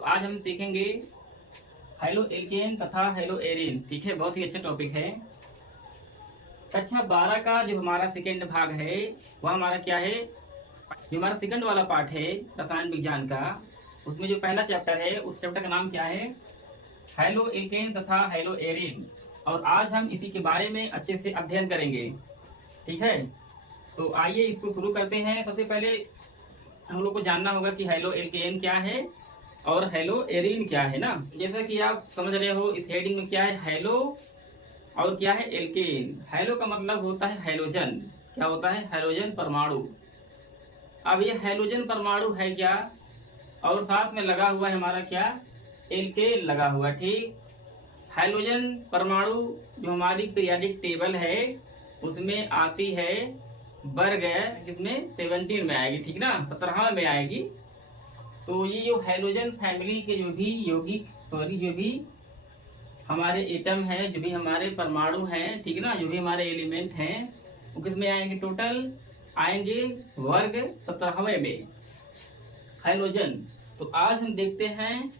तो आज हम सीखेंगे हाइलो एल्केन तथा हाइलो एरिन। ठीक है, बहुत ही अच्छा टॉपिक है। कक्षा 12 का जो हमारा सेकेंड भाग है वह हमारा क्या है, जो हमारा सेकंड वाला पार्ट है रसायन विज्ञान का, उसमें जो पहला चैप्टर है उस चैप्टर का नाम क्या है, हाइलो एल्केन तथा हाइलो एरिन। और आज हम इसी के बारे में अच्छे से अध्ययन करेंगे। ठीक है, तो आइए इसको शुरू करते हैं। सबसे पहले हम लोग को जानना होगा कि हाइलो एल्केन क्या है और हाइलो एरिन क्या है ना। जैसा कि आप समझ रहे हो इस हेडिंग में क्या है, हाइलो और क्या है एल्केन। हाइलो का मतलब होता है हाइड्रोजन। क्या होता है, हाइड्रोजन परमाणु। अब ये हाइड्रोजन परमाणु है क्या, और साथ में लगा हुआ है हमारा क्या, एल्केन लगा हुआ। ठीक, हाइड्रोजन परमाणु जो हमारी पीरियोडिक टेबल है उसमें आती है, वर्ग है जिसमें 17 में आएगी। ठीक ना, 17 में आएगी। तो ये जो हाइड्रोजन फैमिली के जो भी यौगिक जो भी हमारे एटम है, जो भी हमारे परमाणु हैं, ठीक ना, जो भी हमारे एलिमेंट हैं, वो किसमें आएंगे, टोटल आएंगे वर्ग 17वें में, हाइड्रोजन। तो आज हम देखते हैं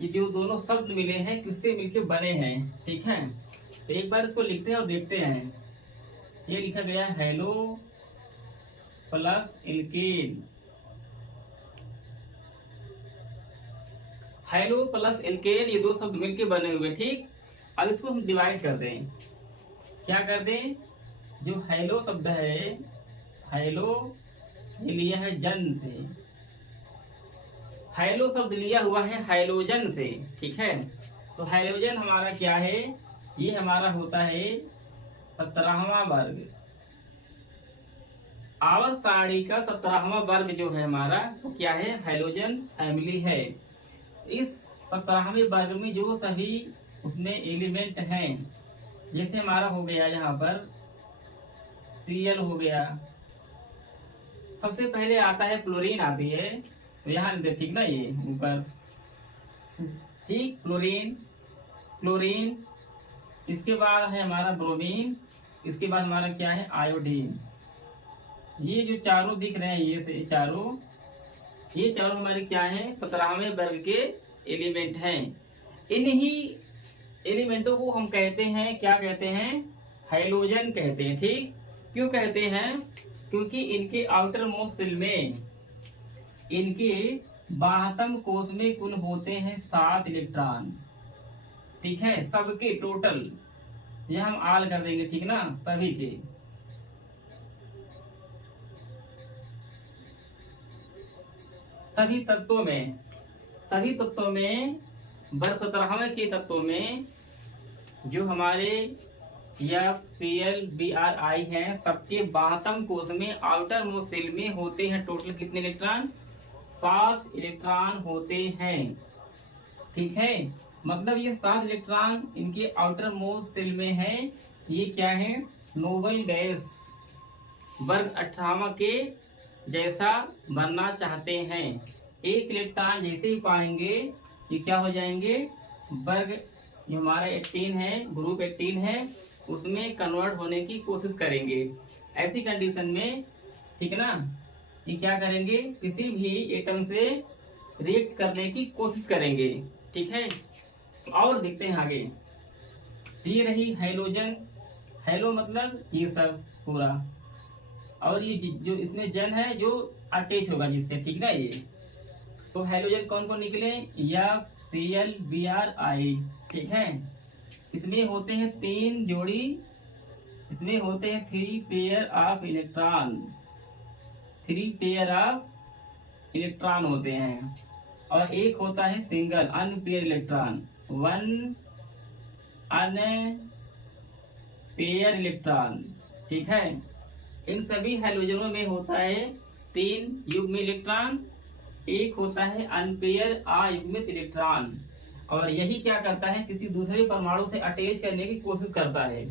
ये जो दोनों शब्द मिले हैं किससे मिलके बने हैं। ठीक है, तो एक बार इसको लिखते हैं और देखते हैं। ये लिखा गया halo plus alkane, halo plus alkane, ये दो शब्द मिलके बने हुए। ठीक, अब इसको हम डिवाइड कर दें। क्या कर दें, जो हाइलो शब्द है, हाइलो ये लिया है जन से, हाइलो शब्द लिया हुआ है हाइड्रोजन से। ठीक है, तो हाइड्रोजन हमारा क्या है, ये हमारा होता है 17वां वर्ग। आवर्त सारणी का 17वां वर्ग जो है हमारा वो क्या है, हाइड्रोजन फैमिली है। इस 17वें वर्ग में जो सभी उसमें एलिमेंट हैं, जैसे हमारा हो गया यहाँ पर Cl हो गया, सबसे पहले आता है क्लोरीन आती है, तो यहाँ ठीक ना, ये ऊपर ठीक क्लोरीन, क्लोरीन, इसके बाद है हमारा ब्रोमीन, इसके बाद हमारा क्या है आयोडीन। ये जो चारों दिख रहे हैं ये चारों हमारे क्या है 17वें वर्ग के एलिमेंट हैं। इन्हीं एलिमेंटों को हम कहते हैं, क्या कहते हैं, हाइड्रोजन कहते हैं। ठीक, क्यों कहते हैं, क्योंकि इनके आउटर मोस्ट शेल में, इनके बाह्यतम कोश में कुल होते हैं 7 इलेक्ट्रॉन। ठीक है, सबके टोटल, ये हम आल कर देंगे, ठीक ना, सभी के सभी तत्वों में वर्ग 17वें के तत्वों में जो हमारे FCl Bri हैं, सबके बाह्यतम कोश में आउटर मोस्ट शेल में होते हैं टोटल कितने इलेक्ट्रॉन, 7 इलेक्ट्रॉन होते हैं। ठीक है, मतलब ये 7 इलेक्ट्रॉन इनके आउटर मोस्ट शेल में है। ये क्या है, नोबल गैस वर्ग 18वां के जैसा बनना चाहते हैं। एक इलेक्ट्रॉन जैसे ही पाएंगे ये क्या हो जाएंगे, वर्ग जो हमारा 18 है, ग्रुप 18 है, उसमें कन्वर्ट होने की कोशिश करेंगे। ऐसी कंडीशन में, ठीक ना, ये क्या करेंगे, किसी भी एटम से रिएक्ट करने की कोशिश करेंगे। ठीक है, तो और देखते हैं आगे। ये रही हाइड्रोजन, हाइलो मतलब ये सब पूरा, और ये जो इसमें जन है जो अटैच होगा जिससे, ठीक ना। ये तो हाइड्रोजन कौन कौन निकले, FCl Bri। ठीक है, इसमें होते हैं 3 जोड़ी, इसमें होते हैं 3 pair of electron, 3 pair of electron होते हैं, और एक होता है single unpaired electron, 1 unpaired electron. ठीक है, इन सभी हाइड्रोजनों में होता है 3 युग्म इलेक्ट्रॉन, एक होता है अनपेयर अयुग्मित इलेक्ट्रॉन, और यही क्या करता है, किसी दूसरे परमाणु से अटैच करने की कोशिश करता है,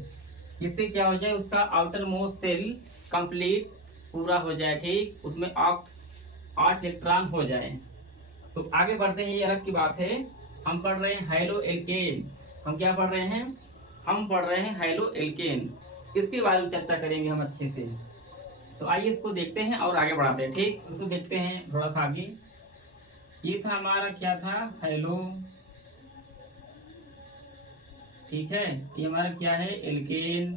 जिससे क्या हो जाए, उसका आउटर मोस्ट शेल कंप्लीट पूरा हो जाए। ठीक, उसमें 8 इलेक्ट्रॉन हो जाए। तो आगे बढ़ते हैं, ये अलग की बात है। हम पढ़ रहे हैं हाइलो एल्केन। हम क्या पढ़ रहे हैं, हम पढ़ रहे हैं हाइलो एल्केन, इसके बारे में चर्चा करेंगे हम अच्छे से। तो आइए इसको देखते हैं और आगे बढ़ाते हैं। ठीक, इसको देखते हैं थोड़ा सा आगे। ये था हमारा क्या था, हेलो, ठीक है। ये हमारा क्या है, एल्केन।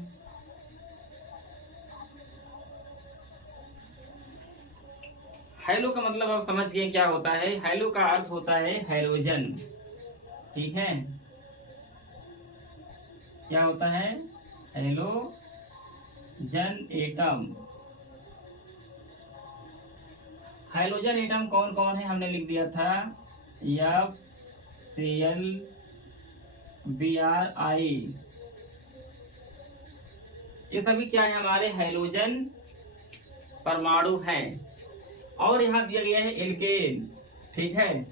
हेलो का मतलब आप समझ गए क्या होता है। हेलो का अर्थ होता है हैलोजन, ठीक है। क्या होता है, हैलोजन एटम। हाइड्रोजन एटम कौन कौन है हमने लिख दिया था, FCl, Br, I। ये सभी क्या है, हमारे हाइड्रोजन परमाणु हैं। और यहाँ दिया गया है एल्केन, ठीक है।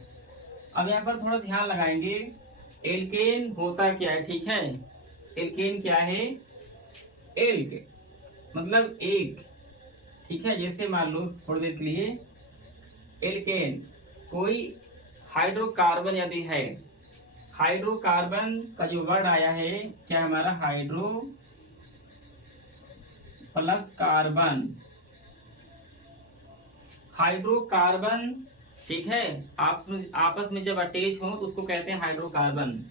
अब यहाँ पर थोड़ा ध्यान लगाएंगे, एल्केन होता क्या है, ठीक है। एल्केन क्या है, एल्क मतलब एक, ठीक है। जैसे मान लो थोड़ी देर के लिए, एल्केन कोई हाइड्रोकार्बन यदि है, हाइड्रोकार्बन का जो वर्ड आया है क्या, हमारा हाइड्रो प्लस कार्बन, हाइड्रोकार्बन, ठीक है। आप आपस में जब अटैच हो तो उसको कहते हैं hydrocarbon.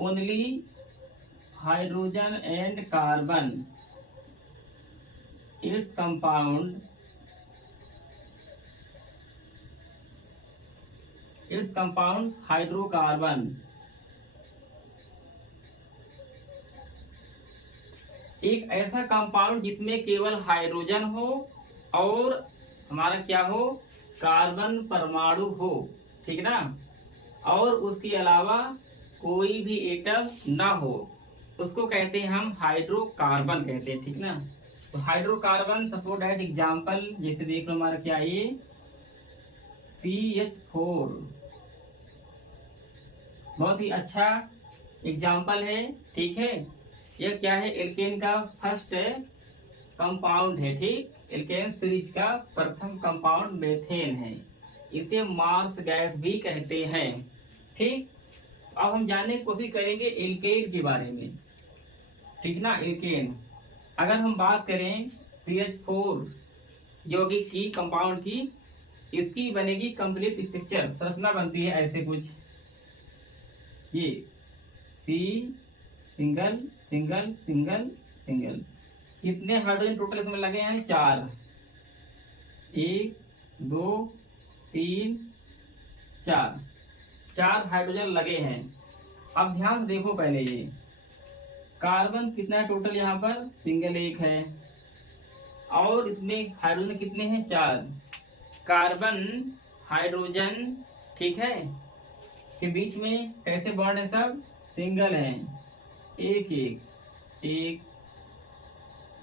Only hydrogen and carbon, its compound hydrocarbon. एक ऐसा कंपाउंड जिसमें केवल हाइड्रोजन हो और हमारा क्या हो, कार्बन परमाणु हो, ठीक ना। और उसके अलावा कोई भी एटम ना हो, उसको कहते हैं हम हाइड्रोकार्बन कहते हैं, ठीक ना। तो हाइड्रोकार्बन सपोज दैट एग्जांपल, जैसे देख लो हमारा क्या है, CH4, बहुत ही अच्छा एग्जाम्पल है, ठीक है। यह क्या है, एल्केन का फर्स्ट कंपाउंड है, ठीक। एल्केन सीरीज का प्रथम कंपाउंड मेथेन है। इसे मार्स गैस भी कहते हैं, ठीक। अब हम जानने की कोशिश करेंगे एल्केन के बारे में, ठीक ना। एल्केन अगर हम बात करें CH4 यौगिक की, कंपाउंड की, इसकी बनेगी कंप्लीट स्ट्रक्चर, संरचना बनती है ऐसे कुछ, ये C single single single single. कितने हाइड्रोजन टोटल इसमें लगे हैं, 4, 1 2 3 4, 4 हाइड्रोजन लगे हैं। अब ध्यान से देखो पहले, ये कार्बन कितना है टोटल, यहाँ पर सिंगल 1 है, और इसमें हाइड्रोजन कितने हैं, 4। कार्बन हाइड्रोजन, ठीक है, के बीच में कैसे बॉन्ड है, सब सिंगल है, 1 1 1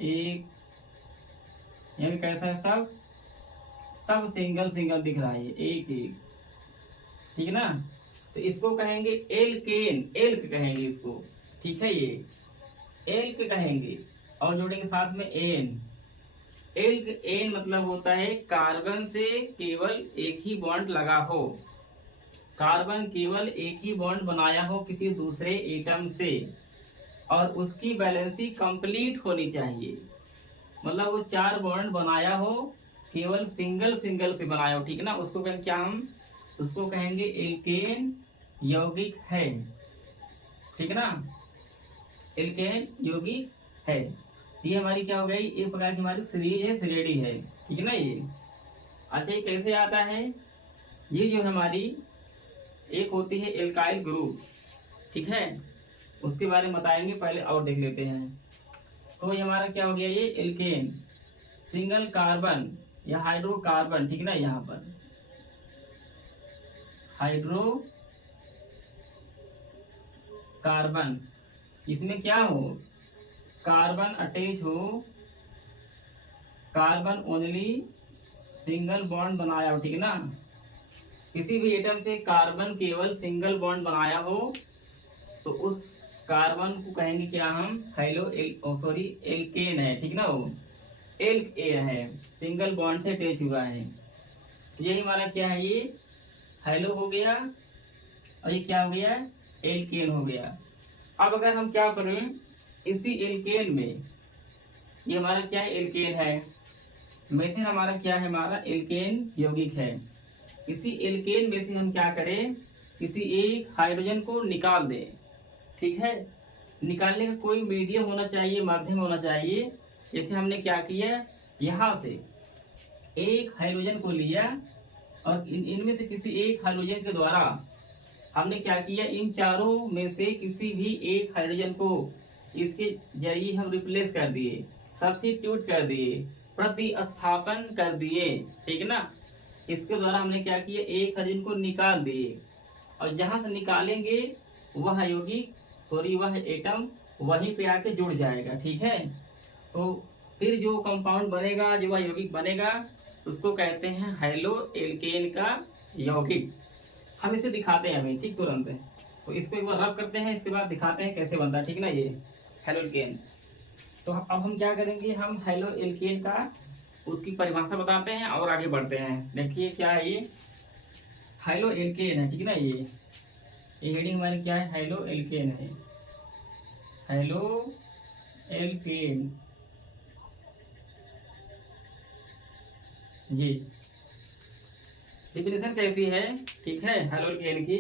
1, यानी कैसा है, सब सिंगल सिंगल दिख रहा है, 1 1, ठीक है ना। तो इसको कहेंगे एल्केन, एल्क कहेंगे इसको, ठीक है। ये एल्क कहेंगे, और जोड़ेंगे साथ में एन। एल्क एन मतलब होता है कार्बन से केवल एक ही बॉन्ड लगा हो, कार्बन केवल एक ही बॉन्ड बनाया हो किसी दूसरे एटम से, और उसकी बैलेंसी कंप्लीट होनी चाहिए, मतलब वो 4 बॉन्ड बनाया हो, केवल सिंगल सिंगल से बनाया हो, ठीक ना। उसको कहेंगे क्या, हम उसको कहेंगे एल्केन यौगिक है, ठीक ना। एल्केन यौगिक है। ये हमारी क्या हो गई, एक प्रकार की हमारी सीरीज है, श्रेणी है, ठीक है ना ये। अच्छा, ये कैसे आता है, ये जो हमारी एक होती है एल्काइल ग्रुप, ठीक है, उसके बारे में बताएंगे, पहले और देख लेते हैं। तो ये हमारा क्या हो गया, ये एल्केन सिंगल कार्बन या हाइड्रोकार्बन, ठीक ना। यहाँ पर हाइड्रो कार्बन, इसमें क्या हो, कार्बन अटैच हो, कार्बन ओनली सिंगल बॉन्ड बनाया हो, ठीक ना। किसी भी एटम से कार्बन केवल सिंगल बॉन्ड बनाया हो तो उस कार्बन को कहेंगे क्या, हम एल्केन है, ठीक ना। वो एल्क ए है, सिंगल बॉन्ड से अटैच हुआ है। तो यही हमारा क्या है, ये हेलो हो गया, और ये क्या हो गया, एल्केन हो गया। अब अगर हम क्या करें, इसी एल्केन में, ये हमारा क्या है, एल्केन है, मेथेन हमारा क्या है, हमारा एल्केन यौगिक है। इसी एल्केन में से हम क्या करें, किसी एक हाइड्रोजन को निकाल दें। ठीक है, निकालने का कोई मीडियम होना चाहिए, माध्यम होना चाहिए। जैसे हमने क्या किया, यहाँ से एक हाइड्रोजन को लिया और इनमें से किसी एक हाइड्रोजन के द्वारा हमने क्या किया, इन चारों में से किसी भी एक हाइड्रोजन को इसके जरिए हम रिप्लेस कर दिए, सब्स्टिट्यूट कर दिए, प्रतिस्थापन कर दिए। ठीक ना, इसके द्वारा हमने क्या किया, एक हाइड्रोजन को निकाल दिए और जहां से निकालेंगे वह यौगिक वह एटम वहीं पे आके जुड़ जाएगा। ठीक है, तो फिर जो कंपाउंड बनेगा, जो वह यौगिक बनेगा, उसको कहते हैं हैलो एल्केन का यौगिक। हम इसे दिखाते हैं अभी, ठीक, तुरंत। तो इसको एक बार रब करते हैं, इसके बाद दिखाते हैं कैसे बनता है। ठीक ना, ये हैलो एल्केन। तो अब हम क्या करेंगे, हम हैलो एल्केन का उसकी परिभाषा बताते हैं और आगे बढ़ते हैं। देखिए क्या है ये, हैलो एल्केन है। ठीक ना, ये हेडिंग हमारी क्या है, हैलो एल्केन है। हैलो एल्केन जी, डिफिनेशन कैसी है, ठीक है, हैलो एल्केन की,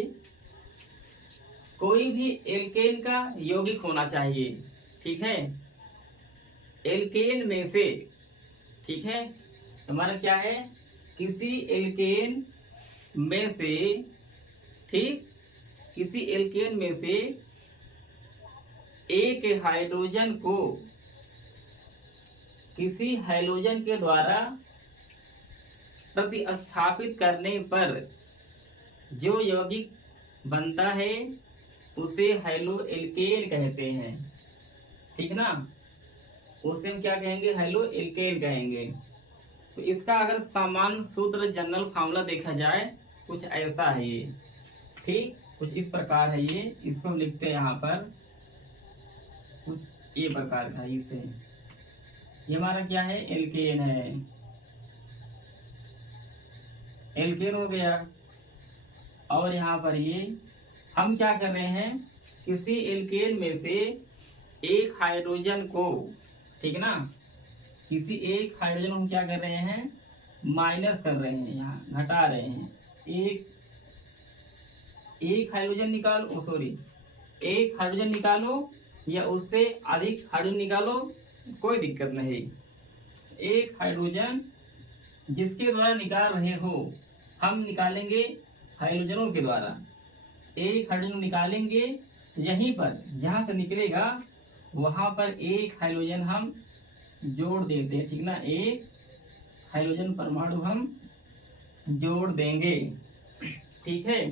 कोई भी एल्केन का यौगिक होना चाहिए। ठीक है, एल्केन में से, ठीक है, हमारा क्या है, किसी एल्केन में से, ठीक, किसी एल्केन में से एक हाइड्रोजन को किसी हाइड्रोजन के द्वारा प्रतिस्थापित करने पर जो यौगिक बनता है उसे हैलो एल्केन कहते हैं। ठीक ना, उसे हम क्या कहेंगे, हैलो एल्केन कहेंगे। तो इसका अगर सामान्य सूत्र, जनरल फार्मूला देखा जाए, कुछ ऐसा है ये। ठीक, कुछ इस प्रकार है ये, इसको हम लिखते हैं यहाँ पर कुछ ये प्रकार का। इसे ये हमारा क्या है, एल्केन है, एल्केन हो गया। और यहाँ पर ये हम क्या कर रहे हैं, किसी एल्केन में से एक हाइड्रोजन को, ठीक ना, किसी एक हाइड्रोजन हम क्या कर रहे हैं, माइनस कर रहे हैं, यहाँ घटा रहे हैं। एक हाइड्रोजन निकालो, एक हाइड्रोजन निकालो या उससे अधिक हाइड्रोजन निकालो, कोई दिक्कत नहीं। एक हाइड्रोजन जिसके द्वारा निकाल रहे हो, हम निकालेंगे हाइड्रोजनों के द्वारा। एक हाइड्रोजन निकालेंगे, यहीं पर जहां से निकलेगा वहां पर एक हाइड्रोजन हम जोड़ देते हैं। ठीक ना, एक हाइड्रोजन परमाणु हम जोड़ देंगे। ठीक है,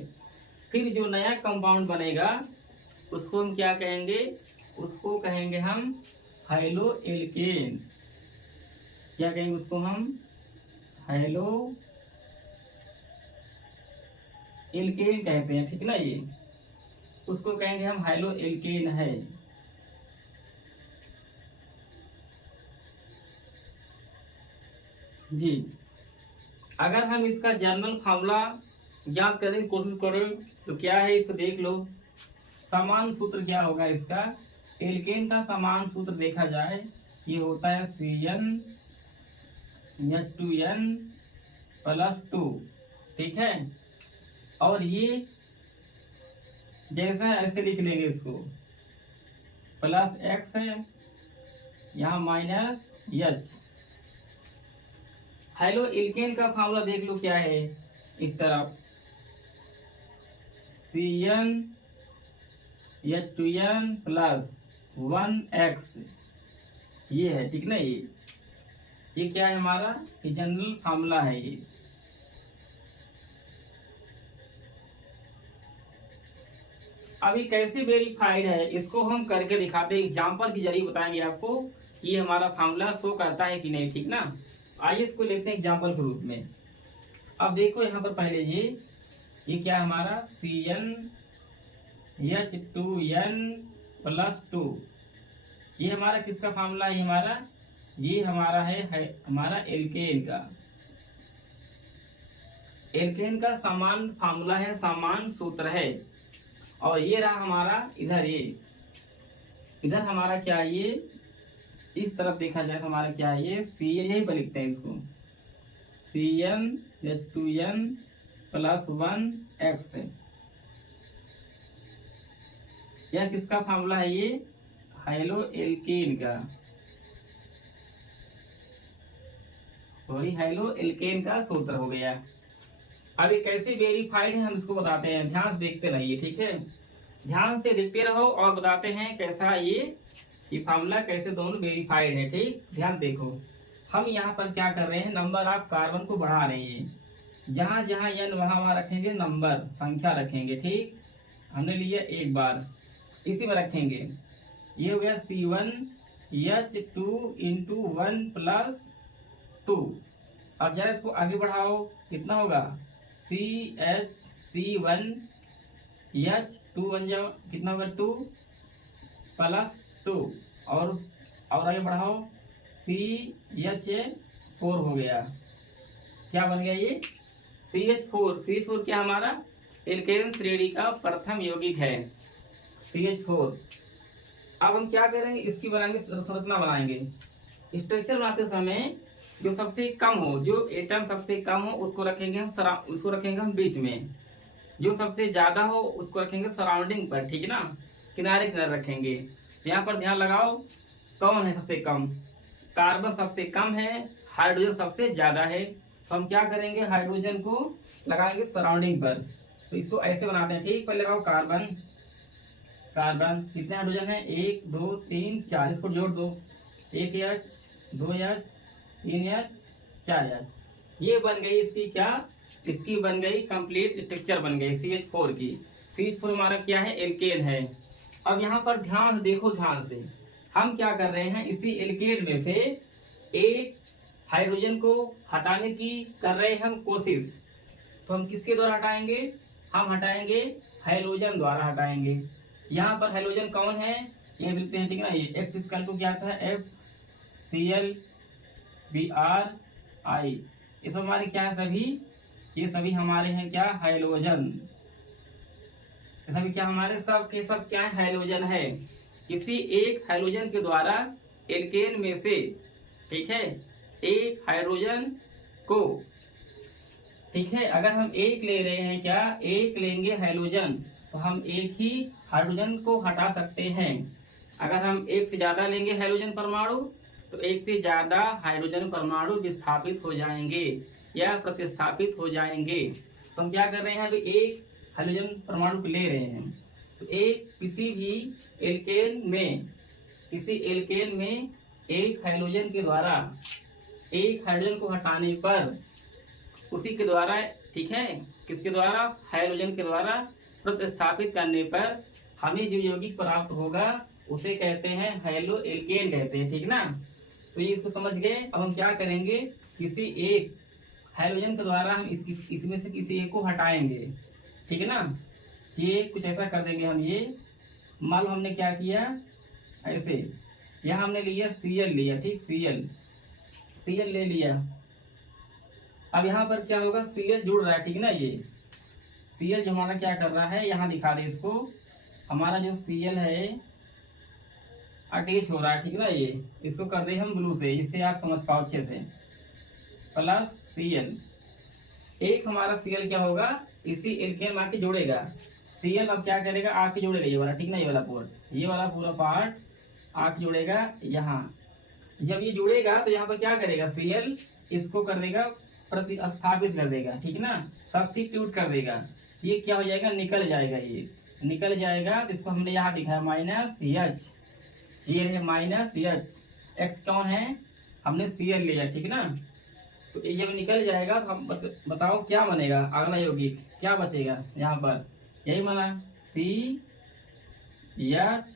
फिर जो नया कंपाउंड बनेगा उसको हम क्या कहेंगे, उसको कहेंगे हम हैलो एल्केन। क्या कहेंगे उसको हम, हैलो एल्केन कहते हैं। ठीक ना, ये उसको कहेंगे हम हैलो एल्केन है। जी, अगर हम इसका जनरल फार्मूला ज्ञात करने की कोशिश करें तो क्या है, इसको देख लो। समान सूत्र क्या होगा इसका, एल्केन का समान सूत्र देखा जाए, ये होता है CnH2n+2। ठीक है, और ये जैसा ऐसे लिख लेंगे, इसको +X है, यहाँ -H। हैलो एल्केन का फार्मूला देख लो क्या है, इस तरफ CnH2n+1X ये है। ठीक ना, ये क्या है हमारा, ये जनरल फार्मूला है ये। अभी कैसे वेरीफाइड है, इसको हम करके दिखाते हैं, एग्जाम्पल की जरिए बताएंगे आपको कि ये हमारा फार्मूला शो करता है कि नहीं। ठीक ना, आइए इसको लेते हैं एग्जाम्पल के रूप में। अब देखो यहाँ पर पहले ये क्या है हमारा, CnH2n+2। ये हमारा किसका फार्मूला है, ये हमारा है हमारा एल्केन का। एल्केन का समान फार्मूला है, समान सूत्र है। और ये रहा हमारा इधर, इधर हमारा क्या है, ये इस तरफ देखा जाए तो हमारा क्या है, ये सी, यही पर लिखते हैं इसको। CnH2n plus 1x। यह किसका फार्मूला है? ये हाइलो एल्केन का, सॉरी हाइलो एल्केन का सूत्र हो गया। अब ये कैसे वेरीफाइड है हम इसको बताते हैं, ध्यान से देखते रहिए, ठीक है। ध्यान से देखते रहो और बताते हैं कैसा ये फार्मूला कैसे दोनों वेरीफाइड है, ठीक। ध्यान देखो, हम यहाँ पर क्या कर रहे हैं, नंबर ऑफ कार्बन को बढ़ा रहे हैं। जहां जहां n वहां रखेंगे नंबर, संख्या रखेंगे, ठीक। हमने लिया एक बार, इसी में रखेंगे। ये हो गया C1H2 इंटू 1 प्लस 2। अब जरा इसको आगे बढ़ाओ, कितना होगा? C1H2 बन जाओ, कितना होगा? 2 प्लस 2, और आगे बढ़ाओ, CH4 हो गया। क्या बन गया ये? CH4 क्या हमारा एल्केन श्रेणी का प्रथम यौगिक है, CH4। अब हम क्या करेंगे, इसकी बनाएंगे संरचना, बनाएंगे स्ट्रक्चर। बनाते समय जो सबसे कम हो, जो एटम सबसे कम हो उसको रखेंगे हम बीच में, जो सबसे ज्यादा हो उसको रखेंगे सराउंडिंग पर, ठीक है ना, किनारे किनारे रखेंगे। यहाँ पर ध्यान लगाओ, कौन है सबसे कम? कार्बन सबसे कम है, हाइड्रोजन सबसे ज्यादा है। तो हम क्या करेंगे, हाइड्रोजन को लगाएंगे सराउंडिंग पर। तो इसको ऐसे बनाते हैं, ठीक। पहले लगाओ कार्बन, कितने हाइड्रोजन है? 1 2 3 4, इसको जोड़ दो, 1H 2H 3H 4H। ये बन गई इसकी क्या? इसकी बन गई कंप्लीट स्ट्रक्चर बन गई CH4 की। CH4 हमारा क्या है? एल्केन है। अब यहाँ पर ध्यान देखो, ध्यान से हम क्या कर रहे हैं, इसी एल्केन में से एक हाइड्रोजन को हटाने की कर रहे हैं हम कोशिश। तो हम किसके द्वारा हटाएंगे? हम हटाएंगे हाइड्रोजन द्वारा हटाएंगे। यहाँ पर हाइड्रोजन कौन है? ये लिखते हैं, ठीक ना। ये X स्क्वायर को क्या आता है? FClBrI। ये सब हमारे क्या है? सभी ये सभी हमारे हैं क्या? हाइड्रोजन। ये सभी क्या हमारे? सब के सब क्या है? हाइड्रोजन है। किसी एक हाइड्रोजन के द्वारा एल्केन में से, ठीक है, एक हाइड्रोजन को, ठीक है, अगर हम एक ले रहे हैं, क्या एक लेंगे हाइड्रोजन, तो हम एक ही हाइड्रोजन को हटा सकते हैं। अगर हम एक से ज्यादा लेंगे हाइड्रोजन परमाणु, तो एक से ज्यादा हाइड्रोजन परमाणु विस्थापित हो जाएंगे या प्रतिस्थापित हो जाएंगे। तो हम क्या कर रहे हैं, अभी एक हाइड्रोजन परमाणु को ले रहे हैं। तो किसी भी एल्केन में एक हाइड्रोजन के द्वारा एक हाइड्रोजन को हटाने पर उसी के द्वारा, ठीक है, किसके द्वारा? हाइड्रोजन के द्वारा प्रतिस्थापित करने पर हमें जो यौगिक प्राप्त होगा उसे कहते हैं हाइलो एल्केन कहते हैं, ठीक ना। तो ये इसको समझ गए। अब हम क्या करेंगे, किसी एक हाइड्रोजन के द्वारा हम इसमें से किसी एक को हटाएंगे, ठीक है ना। ये कुछ ऐसा कर देंगे हम। ये मान लो हमने क्या किया, ऐसे यहाँ हमने लिया Cl लिया, ठीक, Cl ले लिया। अब यहाँ पर क्या होगा, Cl जुड़ रहा है, ठीक ना। ये Cl जो हमारा क्या कर रहा है, यहाँ दिखा दे इसको, हमारा जो Cl है अटैच हो रहा है, ठीक ना। ये इसको कर दे हम ब्लू से, इससे आप समझ पाओ अच्छे से। प्लस Cl, एक हमारा Cl क्या होगा, इसी एल्केन में आके जोड़ेगा। Cl अब क्या करेगा, आके जोड़ेगा ये वाला, ठीक ना, ये वाला पूरा पार्ट आके जोड़ेगा यहाँ। जब ये जुड़ेगा तो यहाँ पर क्या करेगा, Cl इसको कर देगा प्रतिस्थापित कर देगा, ठीक ना, सब्स्टिट्यूट कर देगा। ये क्या हो जाएगा, निकल जाएगा। ये निकल जाएगा तो इसको हमने यहाँ दिखाया -H, ये है -H। X कौन है, हमने Cl लिया, ठीक ना। तो ये जब निकल जाएगा तो हम बताओ क्या बनेगा, अगला यौगिक क्या बचेगा यहाँ पर, यही बना CH,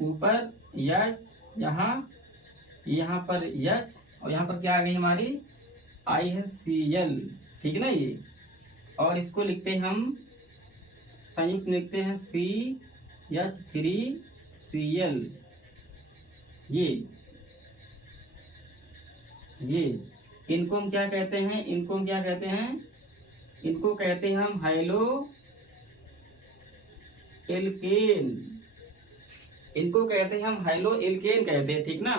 ऊपर H, यहाँ पर H, और यहाँ पर क्या आ गई हमारी I है Cl, ठीक है ना। ये और इसको लिखते हैं हम संयुक्त, लिखते हैं CH3Cl। ये इनको हम क्या कहते हैं, इनको कहते हैं हम हाइलो एल्केन। इनको कहते हैं हम हाइलो एल्केन कहते हैं, ठीक ना।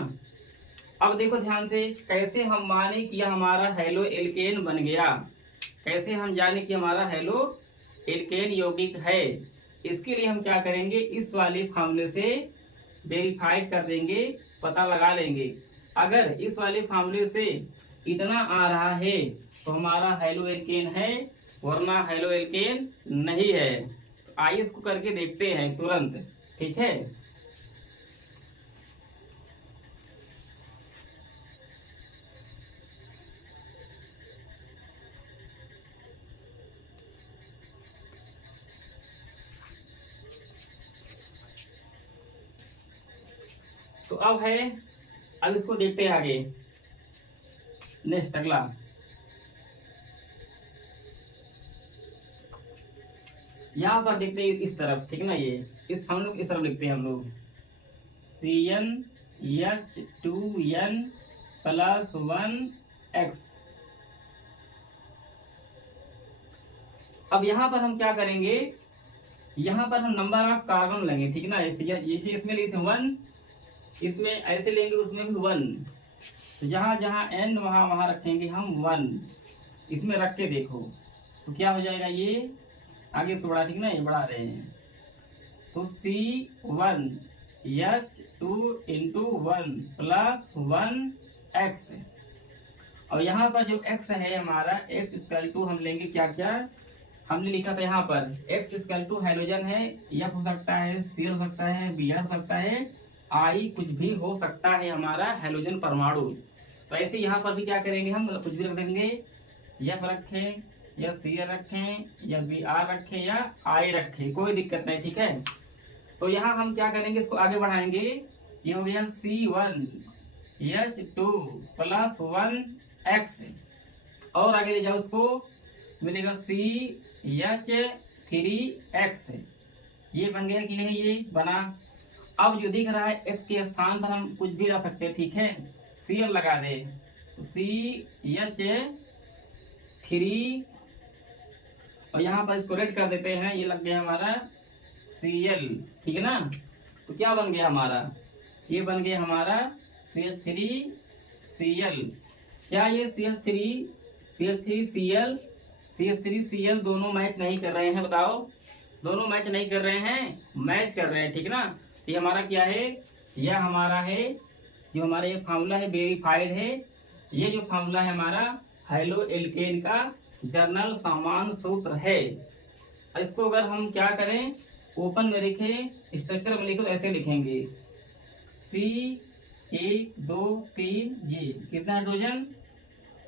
अब देखो ध्यान से, कैसे हम माने कि यह हमारा हेलो एल्केन बन गया, कैसे हम जाने कि हमारा हेलो एल्केन यौगिक है। इसके लिए हम क्या करेंगे, इस वाले फार्मूले से वेरीफाइड कर देंगे, पता लगा लेंगे। अगर इस वाले फार्मूले से इतना आ रहा है तो हमारा हेलो एल्केन है, वरना हेलो एल्केन नहीं है। तो आइए इसको करके देखते हैं तुरंत, ठीक है। तो अब इसको देखते हैं आगे। नेक्स्ट अगला, यहाँ पर देखते हैं इस तरफ, ठीक है ना, ये इस हम लोग इस तरफ लिखते हैं हम लोग CnH2n + 1x। अब यहाँ पर हम क्या करेंगे, यहाँ पर हम नंबर ऑफ कार्बन लेंगे, ठीक है ना। जैसे इसमें लेते हैं 1, इसमें ऐसे लेंगे, उसमें भी 1। तो जहाँ जहाँ n वहाँ रखेंगे हम 1, इसमें रख के देखो तो क्या हो जाएगा, ये आगे इसको बढ़ा, ठीक ना, ये बढ़ा रहे हैं। तो C1H2 × 1 + 1x। और यहाँ पर जो x है हमारा, x = हम लेंगे क्या क्या हमने लिखा था यहाँ पर, x = हाइड्रोजन है, F हो सकता है, C हो सकता है, Br हो सकता है, I कुछ भी हो सकता है हमारा हाइड्रोजन परमाणु। तो ऐसे यहाँ पर भी क्या करेंगे, हम कुछ भी रख देंगे, F रखें या C रखें या Br रखें या I रखें, कोई दिक्कत नहीं, ठीक है। तो यहाँ हम क्या करेंगे, इसको आगे बढ़ाएंगे। ये हो गया C1H2 + 1x, और आगे ले जाओ, उसको मिलेगा CH3x। ये बन गया कि नहीं, ये बना। अब जो दिख रहा है x के स्थान पर हम कुछ भी रख सकते हैं, ठीक है। Cl लगा दे, CH3, और यहाँ पर इसको रेड कर देते हैं, ये लग गया हमारा Cl, ठीक है ना। तो क्या बन गया हमारा, ये बन गया हमारा CH3Cl। क्या ये CH3Cl दोनों मैच नहीं कर रहे हैं, बताओ, दोनों मैच नहीं कर रहे हैं, मैच कर रहे हैं, ठीक ना। ये हमारा क्या है, यह हमारा है, जो हमारा ये फार्मूला है वेरीफाइड है। ये जो फार्मूला है हमारा हेलो एल्केन का जर्नल सामान्य सूत्र है। इसको अगर हम क्या करें, ओपन में लिखें, स्ट्रक्चर में लिखो, ऐसे लिखेंगे C1 2 3, ये कितना हाइड्रोजन,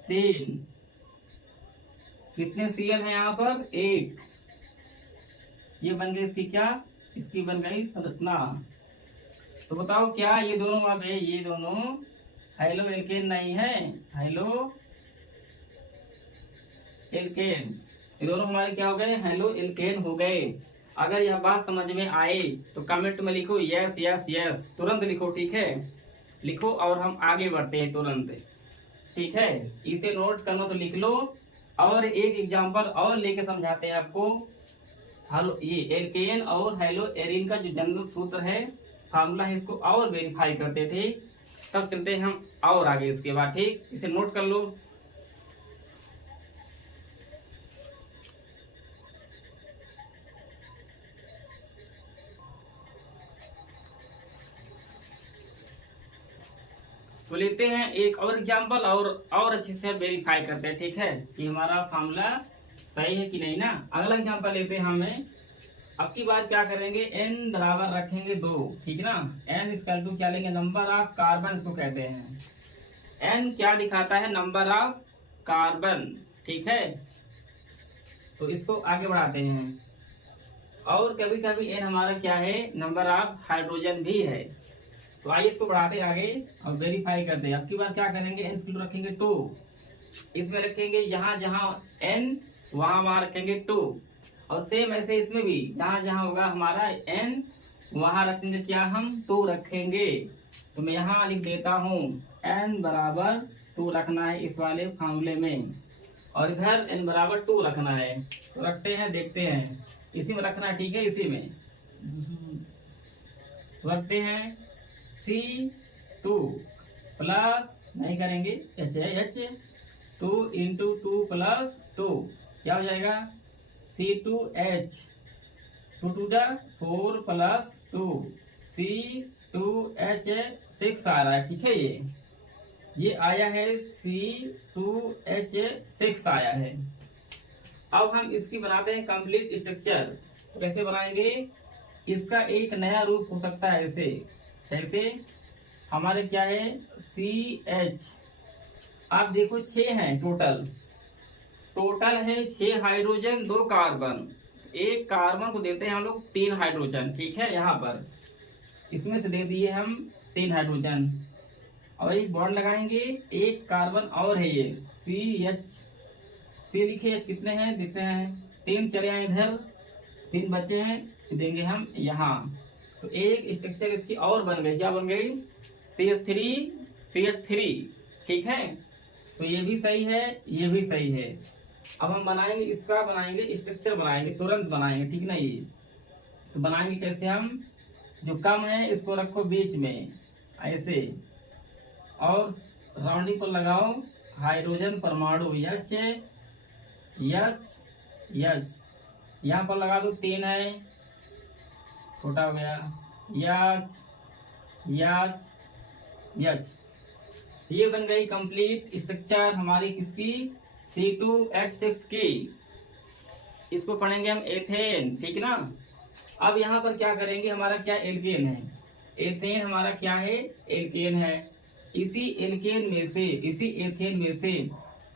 3, कितने Cl है यहाँ पर, 1। ये बन गई इसकी क्या, इसकी बन गई संरचना। तो बताओ क्या ये दोनों, अब ये दोनों हेलो एल्केन नहीं है, हेलो एल्केन, ये दोनों हमारे क्या हो गए, हेलो एल्केन हो गए। अगर यह बात समझ में आए तो कमेंट में लिखो यस यस यस, तुरंत लिखो, ठीक है, लिखो, और हम आगे बढ़ते हैं तुरंत, ठीक है। इसे नोट करना तो लिख लो, और एक एग्जांपल और लेके समझाते हैं आपको। हेलो, ये एल्केन और हेलो एरिन का जो जनरल सूत्र है, फार्मूला है, इसको और वेरीफाई करते थे, तब चलते हैं हम और आगे इसके बाद, ठीक। इसे नोट कर लो। तो लेते हैं एक और एग्जांपल, और अच्छे से वेरीफाई करते हैं, ठीक है, कि हमारा फार्मूला सही है कि नहीं ना। अगला एग्जांपल लेते हैं हमें। अब की बार क्या करेंगे, n बराबर रखेंगे 2, ठीक है ना। n = क्या लेंगे, नंबर ऑफ कार्बन, इसको कहते हैं। n क्या दिखाता है, नंबर ऑफ कार्बन, ठीक है। तो इसको आगे बढ़ाते हैं, और कभी कभी n हमारा क्या है, नंबर ऑफ हाइड्रोजन भी है। तो आइए इसको बढ़ाते हैं आगे और वेरीफाई करते हैं। अब की बार क्या करेंगे, n रखेंगे 2, इसमें रखेंगे जहां जहां n वहां रखेंगे 2, और सेम ऐसे इसमें भी जहां जहां होगा हमारा n वहां रखेंगे क्या, हम 2 रखेंगे। तो मैं यहाँ लिख देता हूँ n बराबर 2 रखना है इस वाले फार्मूले में, और इधर n बराबर 2 रखना है। तो रखते हैं, देखते हैं, इसी में रखना है, ठीक है, इसी में। तो रखते हैं C2 प्लस नहीं करेंगे, एच है एच, 2 इंटू 2 प्लस 2 क्या हो जाएगा C2H, 2 to the 4 plus 2 C2H6 आ रहा है। ठीक है, ये आया है C2H6 आया है। अब हम इसकी बनाते हैं कंप्लीट स्ट्रक्चर। तो कैसे बनाएंगे, इसका एक नया रूप हो सकता है ऐसे, कैसे हमारे क्या है CH, आप देखो 6 हैं टोटल है 6 हाइड्रोजन 2 कार्बन, एक कार्बन को देते हैं हम लोग 3 हाइड्रोजन। ठीक है, यहाँ पर इसमें से दे दिए हम 3 हाइड्रोजन और एक बॉन्ड लगाएंगे, एक कार्बन और है ये CH, C लिखे, H कितने हैं देखते हैं, 3 चले आए इधर, 3 बचे हैं, देंगे हम यहाँ। तो एक स्ट्रक्चर इसकी और बन गई, क्या बन गई CH3। ठीक है, तो ये भी सही है, ये भी सही है। अब हम बनाएंगे इसका, बनाएंगे स्ट्रक्चर, बनाएंगे तुरंत बनाएंगे। ठीक ना, ये तो बनाएंगे कैसे, हम जो कम है इसको रखो बीच में ऐसे और राउंडिंग पर लगाओ हाइड्रोजन परमाणु H, यहाँ पर लगा दो 3 है, छोटा हो गया H। ये बन गई कंप्लीट स्ट्रक्चर हमारी किसकी, C2H6 की। इसको पढ़ेंगे हम एथेन। ठीक ना, अब यहाँ पर क्या करेंगे, हमारा क्या एल्केन है, एथेन हमारा क्या है एल्केन है। इसी एल्केन में से, इसी एथेन में से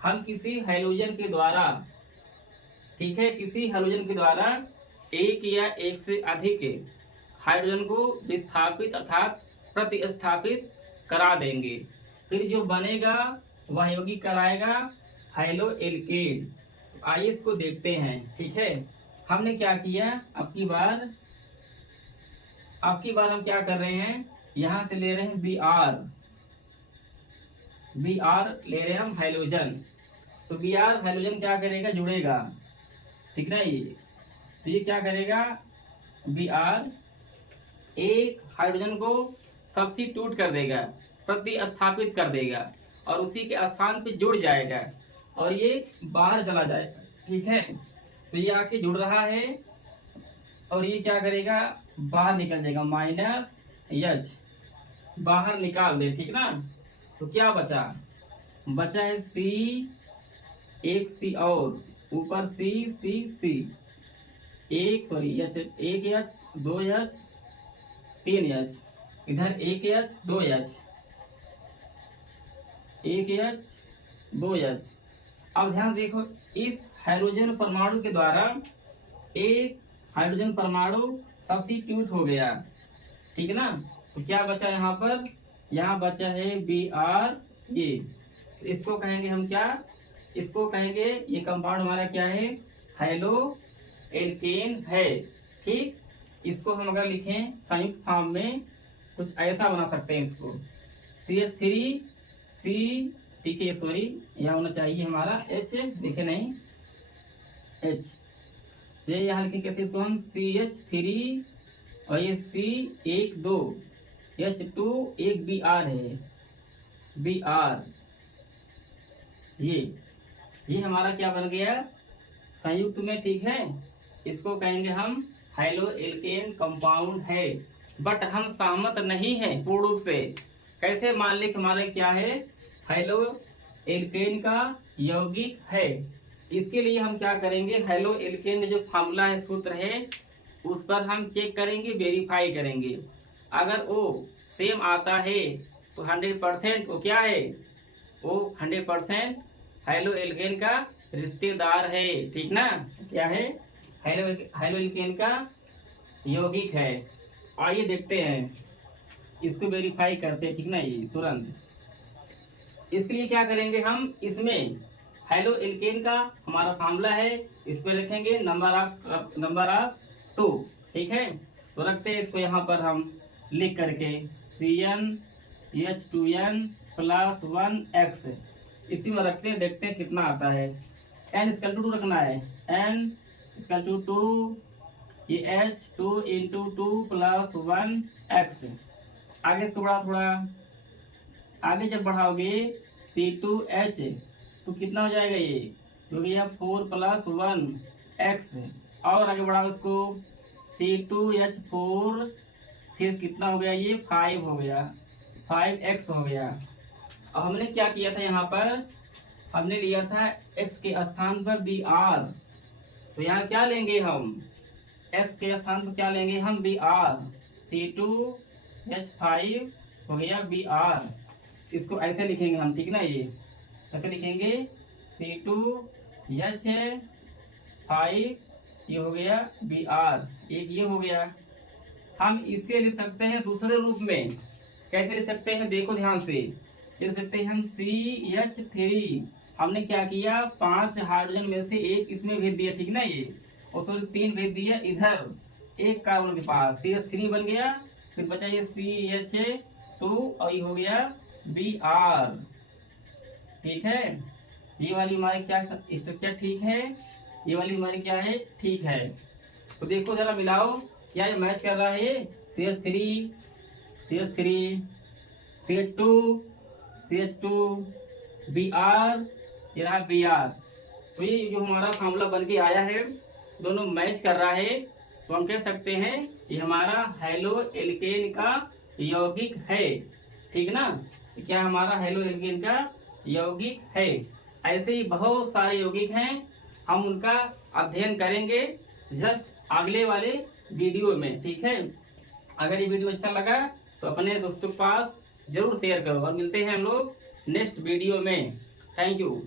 हम किसी हाइड्रोजन के द्वारा, ठीक है, किसी हाइड्रोजन के द्वारा एक या एक से अधिक हाइड्रोजन को विस्थापित अर्थात प्रतिस्थापित करा देंगे, फिर जो बनेगा वह यौगिक कराएगा हाइलो एल्केन। आइए इसको देखते हैं। ठीक है, हमने क्या किया, अब की बार हम क्या कर रहे हैं, यहाँ से ले रहे हैं Br ले रहे हैं हम हाइड्रोजन। तो Br हाइड्रोजन क्या करेगा, जुड़ेगा। ठीक ना, ये तो ये क्या करेगा, Br एक हाइड्रोजन को सब्स्टिट्यूट कर देगा, प्रतिस्थापित कर देगा और उसी के स्थान पे जुड़ जाएगा और ये बाहर चला जाएगा। ठीक है, तो ये आके जुड़ रहा है और ये क्या करेगा, बाहर निकल जाएगा, -H बाहर निकाल दे। ठीक ना, तो क्या बचा है C, एक C और ऊपर C, एक H, 2H 3H, इधर 1H 2H। अब ध्यान देखो, इस हाइड्रोजन परमाणु के द्वारा एक हाइड्रोजन परमाणु सब्स्टिट्यूट हो गया। ठीक ना, तो क्या बचा यहाँ पर, यहाँ बचा है Br, ये इसको कहेंगे हम क्या, इसको कहेंगे ये कंपाउंड हमारा क्या है, हाइलो एल्केन है। ठीक, इसको हम अगर लिखें संयुक्त फॉर्म में कुछ ऐसा बना सकते हैं इसको, CH3C। ठीक है, सॉरी यहाँ होना चाहिए हमारा H, देखे नहीं H, ये यहाँ लिखे कैसे, तो हम CH3 और ये C 1 2 H2 एक Br है, Br ये हमारा क्या बन गया संयुक्त में। ठीक है, इसको कहेंगे हम हाइलो एल्केन कंपाउंड है। बट हम सहमत नहीं हैं पूर्ण रूप से। कैसे, मान लें हमारे क्या है, हाइलो एल्केन का यौगिक है। इसके लिए हम क्या करेंगे, हाइलो एल्केन जो फार्मूला है, सूत्र है, उस पर हम चेक करेंगे, वेरीफाई करेंगे। अगर वो सेम आता है तो 100% वो क्या है, वो 100% हाइलो एल्केन का रिश्तेदार है। ठीक ना, क्या है, हाइलो एल्केन का यौगिक है। आइए देखते हैं, इसको वेरीफाई करते हैं। ठीक ना, ये तुरंत इसके लिए क्या करेंगे, हम इसमें हाइलो एल्केन का हमारा फार्मूला है, इस पे रखेंगे नंबर ऑफ 2। ठीक है, तो रखते हैं इसको यहाँ पर हम लिख करके CnH2n+1x इसी में रखते हैं, देखते हैं कितना आता है। n=2 रखना है, n=2, ये H2 × 2 + 1x। आगे इसको बढ़ा थोड़ा, आगे जब बढ़ाओगे C2H तो कितना हो जाएगा ये, तो गया 4 + 1x। और आगे बढ़ाओ इसको C2H4, फिर कितना हो गया ये 5 हो गया, 5x हो गया। अब हमने क्या किया था, यहाँ पर हमने लिया था x के स्थान पर Br, तो यहाँ क्या लेंगे हम, x के स्थान पर क्या लेंगे हम Br, C2H5 हो गया Br। इसको ऐसे लिखेंगे हम, ठीक ना, ये ऐसे लिखेंगे C2H5 ये हो गया Br, एक ये हो गया। हम इसे लिख सकते हैं दूसरे रूप में, कैसे लिख सकते हैं, देखो ध्यान से, लिख सकते हैं हम CH3। हमने क्या किया, 5 हाइड्रोजन में से एक इसमें भेज दिया, ठीक ना, ये उसमें 3 भेज दिया इधर एक कार्बन के पास, CH3 बन गया। फिर बचा ये CH2 और ये हो गया Br, ठीक है। ये वाली हमारी क्या स्ट्रक्चर ठीक है, ये वाली हमारी क्या है, ठीक है। तो देखो जरा मिलाओ, क्या ये मैच कर रहा है, CH3 CH2 Br, ये रहा Br। तो ये जो हमारा फार्मूला बन के आया है, दोनों मैच कर रहा है, तो हम कह सकते हैं ये हमारा हेलो एल्केन का यौगिक है, ठीक ना। क्या हमारा हेलो एल्केन का यौगिक है। ऐसे ही बहुत सारे यौगिक हैं, हम उनका अध्ययन करेंगे जस्ट अगले वाले वीडियो में, ठीक है। अगर ये वीडियो अच्छा लगा तो अपने दोस्तों के पास जरूर शेयर करो, और मिलते हैं हम लोग नेक्स्ट वीडियो में। Thank you.